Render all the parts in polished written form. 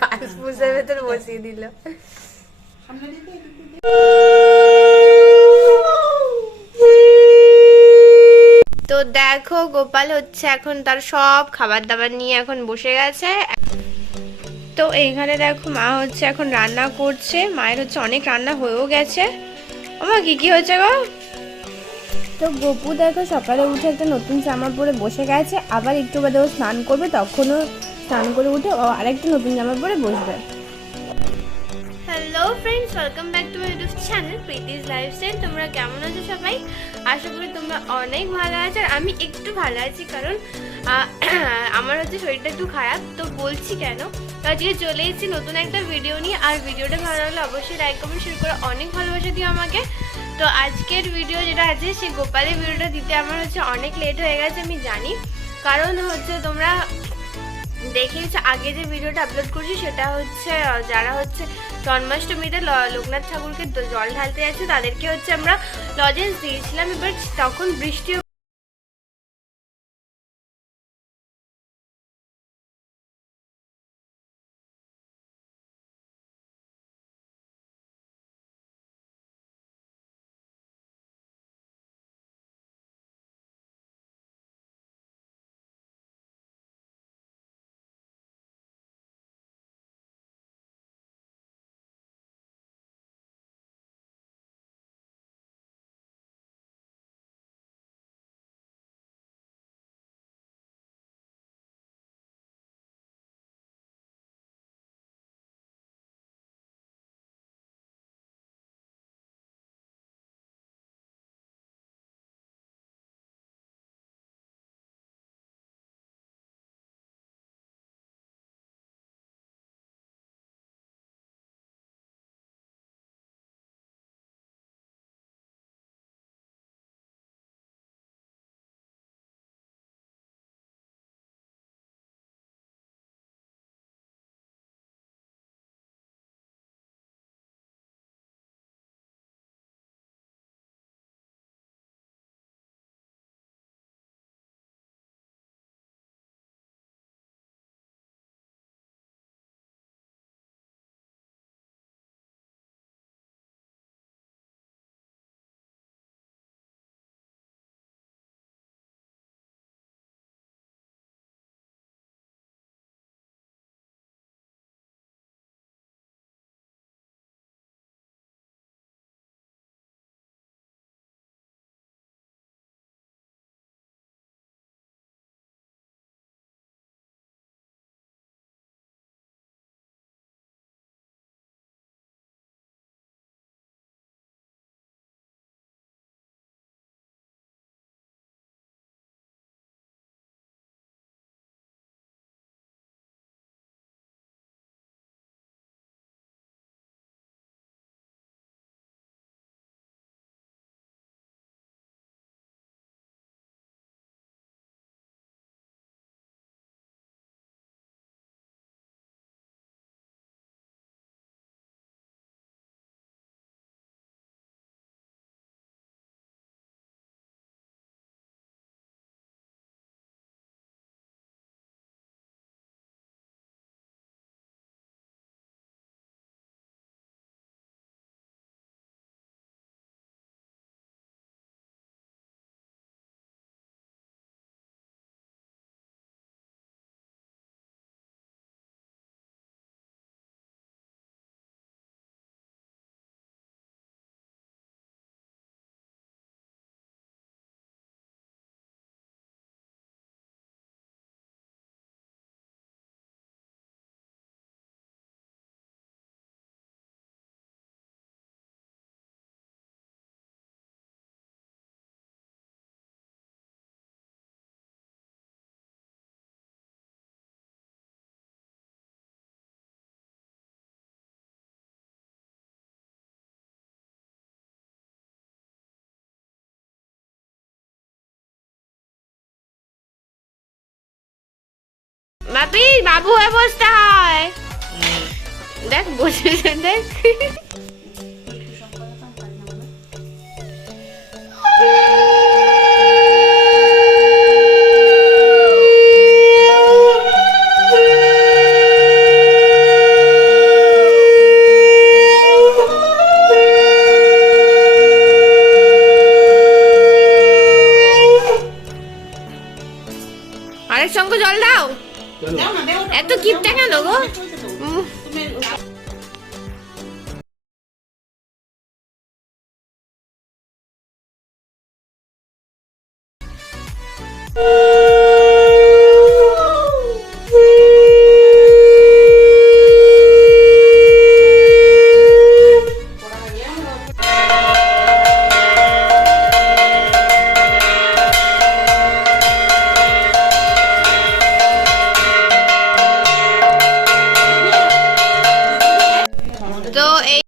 ঘাস পুষের ভেতরে বসিয়ে দিল। তো দেখো গোপাল হচ্ছে এখন তার সব খাবার দাবার নিয়ে এখন বসে গেছে। তো এইখানে দেখো মা হচ্ছে এখন রান্না করছে, মায়ের হচ্ছে অনেক রান্না হয়েও গেছে। আমার কি হয়েছে গো? তো গপু দেখো সকালে উঠে একটা নতুন জামা পরে বসে গেছে, আবার একটু বাদে ও স্নান করবে, তখনও স্নান করে উঠে ও আরেকটা নতুন জামা পরে বসবে। Hello friends, welcome back to my YouTube channel Preeti's lifestyle. তোমরা কেমন আছো সবাই? আশা করি তোমরা অনেক ভালো আছো, আর আমি একটু ভালো আছি, কারণ আমার হচ্ছে শরীরটা একটু খারাপ। তো বলছি কেন, তো আজকে চলে এসেছি নতুন একটা ভিডিও নিয়ে। আর ভিডিওটা ভালো লাগলে অবশ্যই লাইক কমেন্ট শেয়ার করে অনেক ভালোবাসা দিও আমাকে। তো আজকের ভিডিও যেটা আছে সেই গোপালের ভিডিওটা দিতে আমার হচ্ছে অনেক লেট হয়ে গেছে, আমি জানি। কারণ হচ্ছে তোমরা দেখেইছো আগে যে ভিডিওটা আপলোড করছি, সেটা হচ্ছে যারা হচ্ছে জন্মাষ্টমীতে লোকনাথ ঠাকুরকে জল ঢালতে যাচ্ছে তাদেরকে হচ্ছে আমরা লজেন্স দিয়েছিলাম। এবার তখন বৃষ্টি বাপি বাবু হয়ে বসতে হয়, দেখ বসেছে দেখ। এত কিপটা কেন গো? তো এই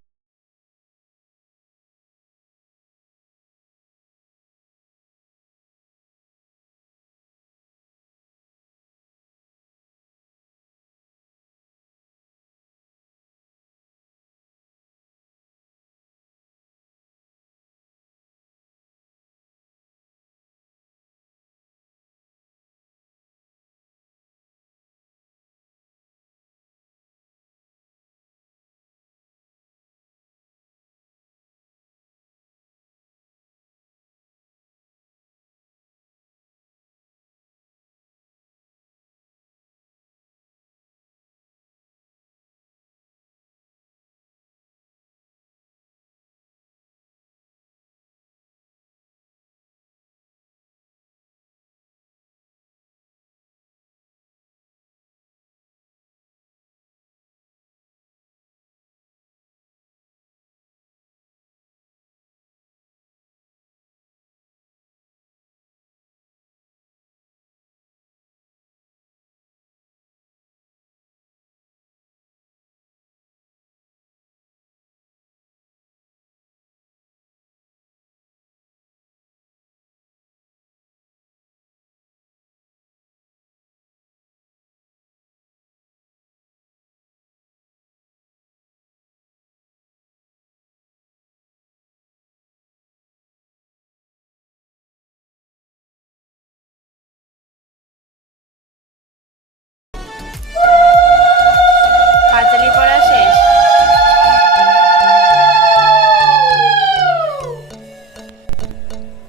পাঁচালি পড়া শেষ।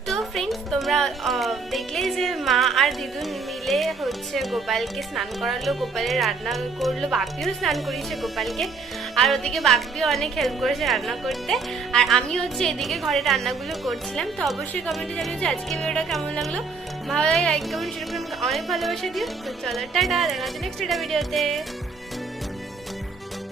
তো ফ্রেন্ডস, তোমরা দেখলে যে মা আর দিদুন মিলে হচ্ছে গোপালকে স্নান করালো, গোপালের রান্না করলো, বাপিও স্নান করিয়েছে গোপালকে, আর ওদিকে বাপিও অনেক হেল্প করেছে রান্না করতে, আর আমি হচ্ছে এদিকে ঘরে রান্নাগুলো করছিলাম। তো অবশ্যই কমেন্টে জানিও যে আজকে ভিডিওটা কেমন লাগলো। ভালো লাগে লাইক কমেন্ট শেয়ার করে অনেক ভালোবাসা দিও। তো চলো টাটা, দেখা হচ্ছে নেক্সট একটা ভিডিওতে।